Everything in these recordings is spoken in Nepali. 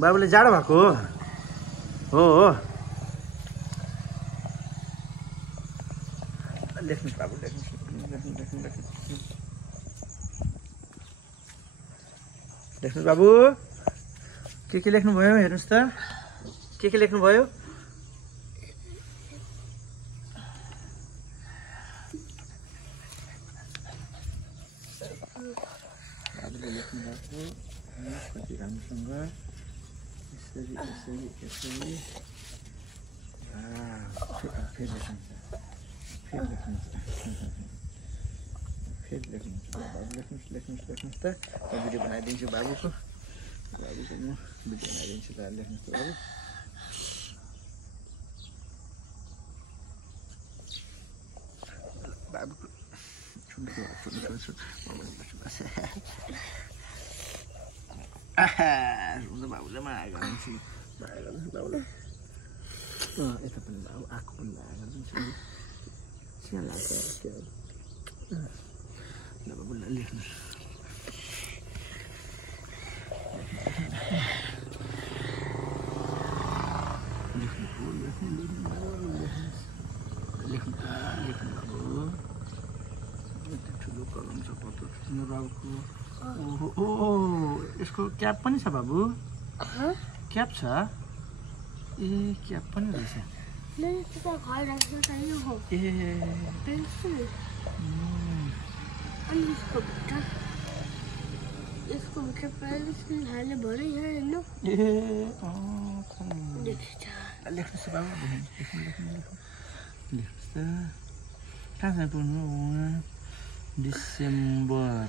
बाबुले जाडो भएको हो हो लेख्नुहोस् बाबु लेख्नुहोस् बाबु के लेख्नुभयो हेर्नुहोस् त के लेख्नुभयो बाबुले लेख्नुभएको कति राम्रोसँग यसरी यसरी यसरी फेरि लेख्नुहुन्छ बाबु लेख्नुहोस् त भिडियो बनाइदिन्छु बाबुको म भिडियो बनाइदिन्छु त लेख्नुहोस् त बाबु बाबुले माया गर्नुहुन्छ बाबुले यता पनि बाबु आँखा पनि माया गर्नुहुन्छ स्याल लाग्छ बाबुलाई लेख्नुहोस् लेख्नु ठुलो कलम छ पत्तो ठुलो बाबुको ओहो यसको क्याप पनि छ बाबु क्याप छ ए क्याप पनि रहेछ इसको मतलब पहले से हाले भरे हैं ना लेख्नुहोस् बाबु लेख्नुहोस् कहाँ जानु पर्नु December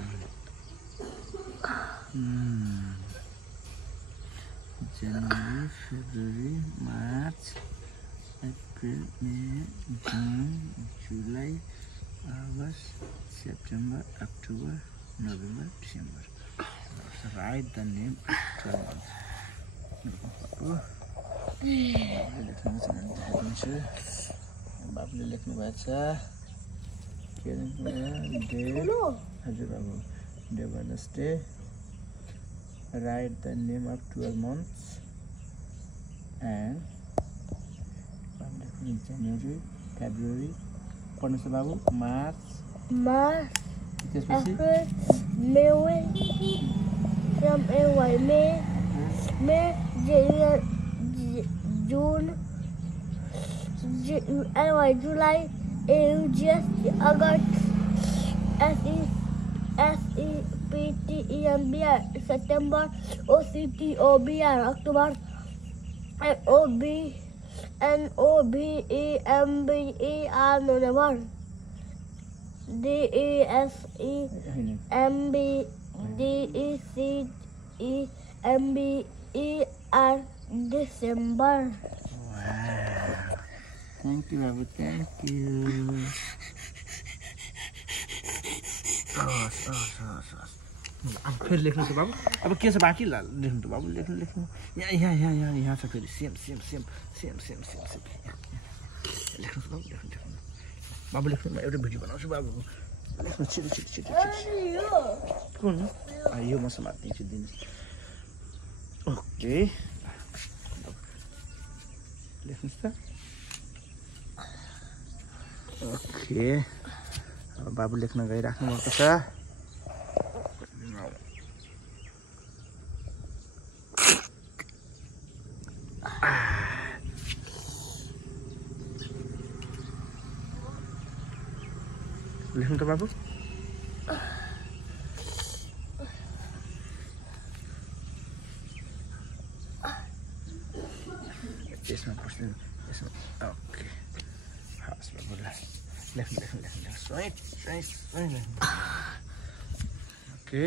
January February March April May June July August September October November December write the name बाबुले लेख्नु भएको छ के हजुर बाबु day Wednesday write the name of 12 months and January February पढ्नुहोस् बाबु मार्च त्यसपछि May, June, July, August, September, October, November, DECEMBER December. Wow. Thank you, Babu. Thank you. अब फेरि लेख्नु छ बाबु अब के छ बाँकी लेख्नु त बाबु लेख्नु यहाँ छ फेरि सेम लेख्नुहोस् बाबु लेख्नु बाबु लेख्नु एउटा भिडियो बनाउँछु बाबु लेख्नु छिटो कुन यो म समात्दिन्छु दिनुहोस् ओके लेख्नुहोस् त ओके अब बाबु लेख्न गइराख्नु भएको छ लेख्नु त बाबु यसमा पस्नु यसमा ओके हस् बाबु लेख्नु ओके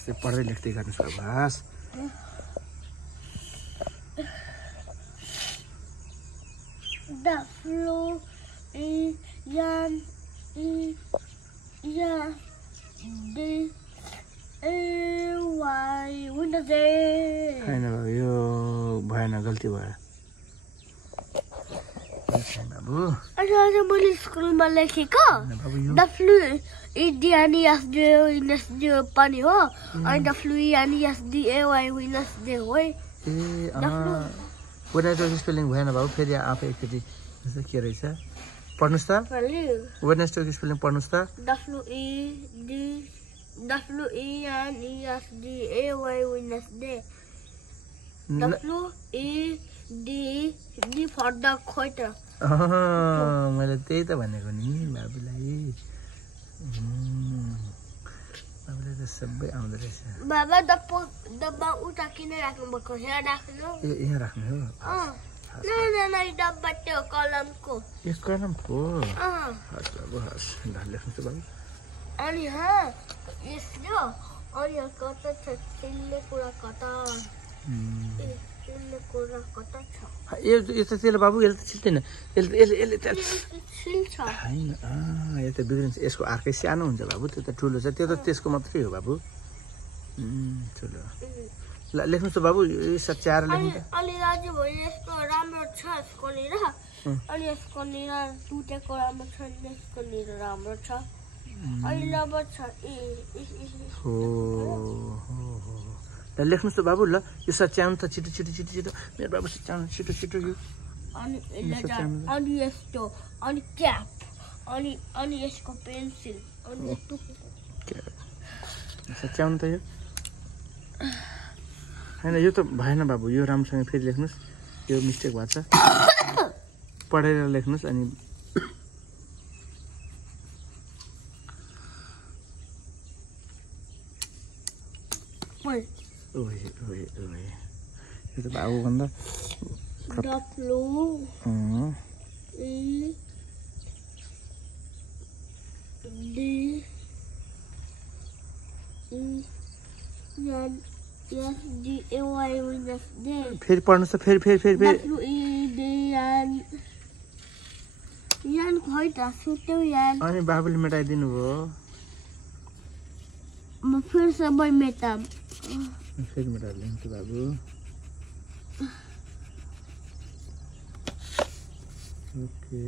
यस्तै पढ्दै लेख्दै गर्नुहोस् बाबु The flow is the Wednesday. हैन बाबु यो भएन गल्ती भयो बाबु अनि आज मैले स्कुलमा लेखेको बाबु यो WEDNESD WENSD पनि हो अनि WENSDAY WENSD हो ए वेडनेसडे स्पेलिङ भएन बाबु फेरि आफै एकचोटि के रहेछ पढ्नुस् त वेडनेसडे स्पेलिङ पढ्नुस् त WENESDAY WENSD WED for the खोइट मैले त्यही त भनेको नि बाबुलाई बाबुले त सबै आउँदो रहेछ बाबा डब्बा उता किन राख्नु भएको यहाँ राख्नु यहाँ राख्नु हो डब्बा त्यो कलमको यो कलमको हस् बाबु हस् लेख्नु त बाबु अनि यसले अनि कता छ चिल्ले कुरा कता यो त तेल बाबु यसले त छिल्दैन यसले त छिल्छ हैन यो त बिग्रिन्छ यसको अर्कै सानो हुन्छ बाबु त्यो त ठुलो छ त्यो त त्यसको मात्रै हो बाबु ठुलो ल लेख्नु त बाबु यो सच्याएर लेख्नु त अनि राजु भयो यसको राम्रो छ यसको निर अनि यसको निर टुटेको राम्रो छ यसको निर राम्रो छ अनि लब छ हो ल लेख्नुस् त बाबु ल यो सच्याउनु त छिटो छिटो छिटो छिटो मेरो बाबु सच्याउनु छिटो छिटो यो अनि यस्तो अनि क्याप अनि यसको पेन्सिल अनि सच्याउनु त यो हैन यो त भएन बाबु यो राम्रोसँग फेरि लेख्नुस् यो मिस्टेक भएको छ पढेर लेख्नुस् अनि यो त बाबु भन्दा फेरि पढ्नुहोस् त फेरि अनि बाबुले मेटाइदिनु भयो म फेरि सबै मेटाम फेरि मेटाएर लेख्नु बाबु ओके